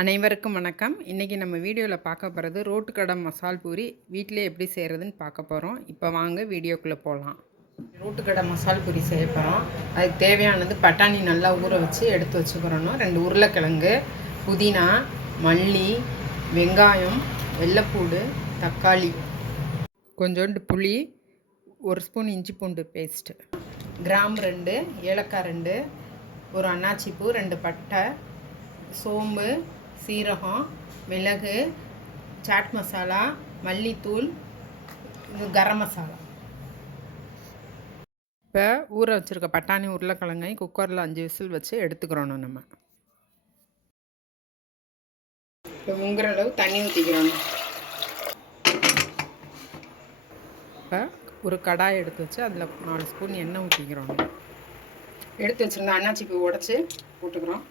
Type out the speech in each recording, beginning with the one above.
அனைவருக்கும் வணக்கம். இன்றைக்கி நம்ம வீடியோவில் பார்க்க போகிறது ரோட்டு கடை மசால் பூரி வீட்டிலே எப்படி செய்கிறதுன்னு பார்க்க போகிறோம். இப்போ வாங்க வீடியோக்குள்ளே போகலாம். ரோட்டு கடை மசால் பூரி செய்ய போகிறோம். அதுக்கு தேவையானது பட்டாணி நல்லா ஊற வச்சு எடுத்து வச்சுக்கிறணும். 2 உருளைக்கிழங்கு, புதினா, மல்லி, வெங்காயம், வெள்ளைப்பூடு, தக்காளி, கொஞ்சோண்டு புளி, 1 ஸ்பூன் இஞ்சி பூண்டு பேஸ்ட்டு, கிராம்பு 2, ஏலக்காய் 2, ஒரு அன்னாச்சி பூ, 2 பட்டை, சோம்பு, சீரகம், மிளகு, சாட் மசாலா, மல்லித்தூள், இது கரம் மசாலா. இப்போ ஊற வச்சுருக்க பட்டாணி உருளைக்கிழங்கை குக்கரில் 5 விசில் வச்சு எடுத்துக்கிறோணும். நம்ம இப்போ முங்குற அளவு தண்ணி ஊற்றிக்கிறோணும். இப்போ ஒரு கடாய் எடுத்து வச்சு அதில் 4 ஸ்பூன் எண்ணெய் ஊற்றிக்கிறோம். எடுத்து வச்சுருந்த அன்னாச்சி பூ உடச்சி போட்டுக்கிறோம்.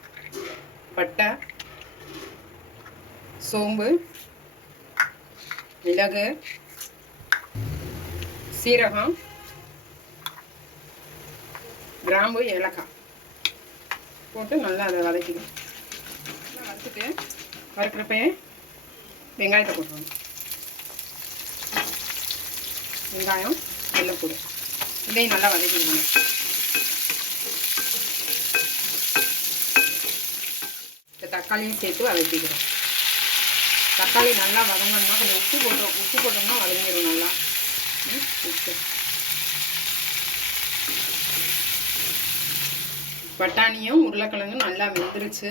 பட்டை, சோம்பு, மிளகு, சீரகம், கிராம்பு, ஏலக்காய் போட்டு நல்லா அதை வதக்கிடும். வறுத்துட்டு வறுக்கிறப்ப வெங்காயத்தை போட்டுருவோம். வெங்காயம், வெள்ளைப்பூடு இதையும் நல்லா வதக்கிடுவோம். இந்த தக்காளியும் சேர்த்து வதக்கிக்கிறோம். தக்காளி நல்லா வதங்கணும்னா கொஞ்சம் உப்பு போட்டோம்னா வதங்கிடும் நல்லா. உப்பு, பட்டாணியும் உருளைக்கிழங்கும் நல்லா வெந்துருச்சு.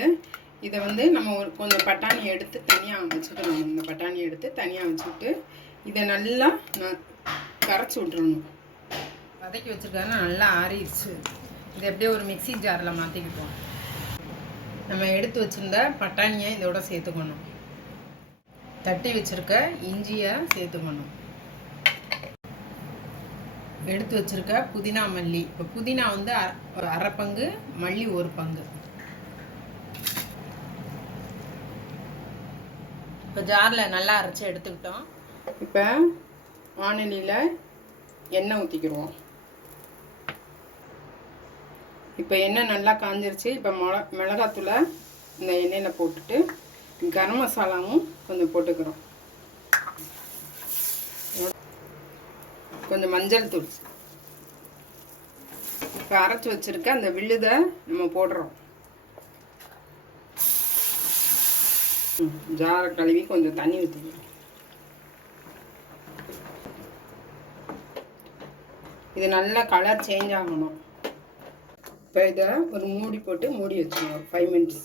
இதை நம்ம கொஞ்சம் பட்டாணி எடுத்து தனியாக வச்சுக்கணும். இந்த பட்டாணி எடுத்து தனியாக வச்சுக்கிட்டு இதை நல்லா கரைச்சி விட்டுறணும். வதக்கி வச்சுருக்காங்க, நல்லா ஆறிடுச்சு. இதை எப்படியே ஒரு மிக்சி ஜாரில் மாற்றிக்கிட்டோம். நம்ம எடுத்து வச்சுருந்த பட்டாணியை இதோட சேர்த்துக்கணும். தட்டி வச்சுருக்க இஞ்சியை சேர்த்துக்கணும். எடுத்து வச்சுருக்க புதினா, மல்லி. இப்போ புதினா ஒரு அரை பங்கு, மல்லி 1 பங்கு. இப்போ ஜாரில் நல்லா அரைச்சி எடுத்துக்கிட்டோம். இப்போ வானலியில் எண்ணெய் ஊற்றிக்கிடுவோம். இப்போ எண்ணெய் நல்லா காஞ்சிருச்சு. இப்போ மிளகாத்தூளை இந்த எண்ணெயில் போட்டுட்டு கரம் மசாலாவும் கொஞ்சம் போட்டுக்கிறோம். கொஞ்சம் மஞ்சள் தூள். இப்போ அரைச்சி வச்சுருக்க அந்த விழுதை நம்ம போடுறோம். ஜாரை கழுவி கொஞ்சம் தண்ணி ஊற்றிக்கிறோம். இது நல்லா கலர் சேஞ்ச் ஆகணும். இப்போ இதை ஒரு மூடி போட்டு மூடி வச்சுக்கணும் 5 மினிட்ஸ்.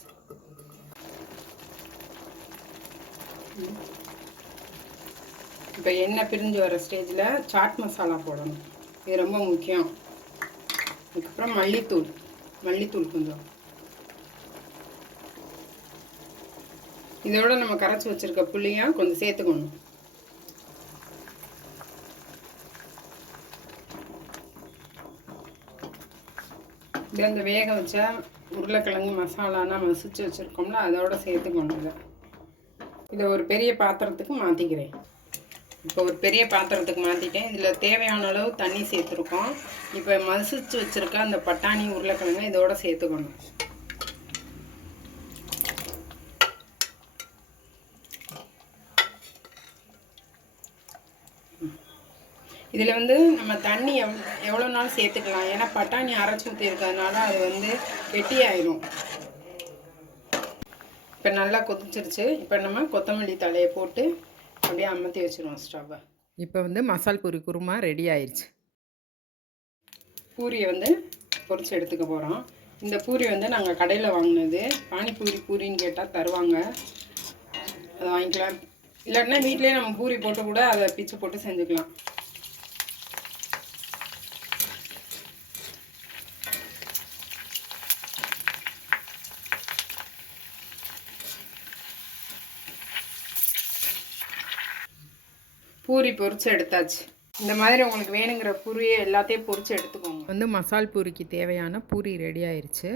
இப்போ எண்ணெய் பிரிஞ்சு வர ஸ்டேஜில் சாட் மசாலா போடணும். இது ரொம்ப முக்கியம். அதுக்கப்புறம் மல்லித்தூள் கொஞ்சம். இதோட நம்ம கரைச்சி வச்சுருக்க புளியாக கொஞ்சம் சேர்த்துக்கணும். இது அந்த வேக வச்ச உருளைக்கிழங்கு மசாலானா மசிச்சு வச்சுருக்கோம்ல, அதோட சேர்த்துக்கணும். இதை ஒரு பெரிய பாத்திரத்துக்கு மாற்றிக்கிறேன். இப்போ ஒரு பெரிய பாத்திரத்துக்கு மாற்றிட்டேன். இதில் தேவையான அளவு தண்ணி சேர்த்துருக்கோம். இப்போ மசிச்சு வச்சுருக்க அந்த பட்டாணி உருளைக்கிழங்கு இதோட சேர்த்துக்கணும். இதில் நம்ம தண்ணி எவ்வளோ நாள் சேர்த்துக்கலாம். ஏன்னா பட்டாணி அரைச்சி ஊற்றிருக்கிறதுனால அது கெட்டியாயிடும். இப்போ நல்லா கொதிச்சிருச்சு. இப்போ நம்ம கொத்தமல்லி தழையை போட்டு அப்படியே அமர்த்தி வச்சுருவோம் ஸ்டவ்வை. இப்போ மசால் பூரி குருமா ரெடி ஆயிடுச்சு. பூரியை பொரிச்சு எடுத்துக்க போகிறோம். இந்த பூரி நாங்கள் கடையில் வாங்கினது. பூரின்னு கேட்டால் தருவாங்க, அதை வாங்கிக்கலாம். இல்லைன்னா வீட்டிலே நம்ம பூரி போட்டு கூட அதை பிச்சு போட்டு செஞ்சுக்கலாம். பூரி பொரிச்சு எடுத்தாச்சு. இந்த மாதிரி உங்களுக்கு வேணுங்கிற பூரியை எல்லாத்தையும் பொரிச்சு எடுத்துக்கோங்க. மசால் பூரிக்கு தேவையான பூரி ரெடி ஆயிடுச்சு.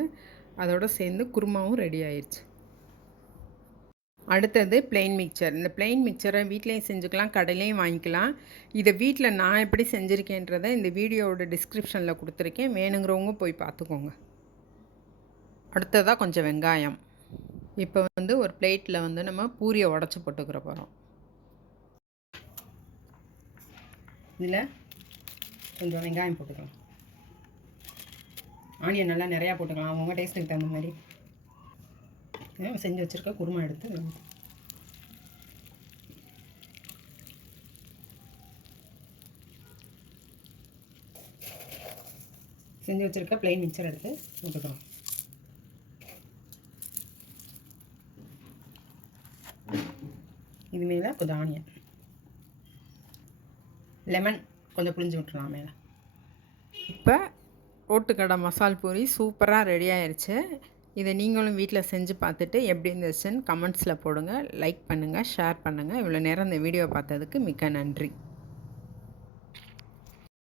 அதோடு சேர்ந்து குருமாவும் ரெடி ஆயிடுச்சு. அடுத்தது பிளெயின் மிக்சர். இந்த பிளெயின் மிக்சரை வீட்லேயும் செஞ்சுக்கலாம், கடையிலையும் வாங்கிக்கலாம். இதை வீட்டில் நான் எப்படி செஞ்சுருக்கேன்றதை இந்த வீடியோவோட டிஸ்கிரிப்ஷனில் கொடுத்துருக்கேன். வேணுங்கிறவங்க போய் பார்த்துக்கோங்க. அடுத்ததாக கொஞ்சம் வெங்காயம், இப்போ வந்து ஒரு பிளேட்டில் வந்து நம்ம பூரியை உடச்சி போட்டுக்கிற போகிறோம். இதில் கொஞ்சம் வெங்காயம் போட்டுக்கலாம். ஆனியன் நல்லா நிறையா போட்டுக்கலாம், அவங்க டேஸ்ட்டுக்கு தகுந்த மாதிரி. செஞ்சு வச்சுருக்க குருமா எடுத்து செஞ்சு வச்சுருக்க ப்ளைன் மிக்சர் எடுத்து போட்டுக்கலாம். இது மேலே கொஞ்சம் ஆனியன், லெமன் கொஞ்சம் புளிஞ்சு விட்டுலாம் மேலே. இப்போ ரோட்டுக்கடை மசால் பூரி சூப்பராக ரெடி ஆயிடுச்சு. இதை நீங்களும் வீட்டில் செஞ்சு பார்த்துட்டு எப்படி இருந்துச்சுன்னு கமெண்ட்ஸில் போடுங்க. லைக் பண்ணுங்கள், ஷேர் பண்ணுங்கள். இவ்வளோ நேரம் இந்த வீடியோ பார்த்ததுக்கு மிக்க நன்றி.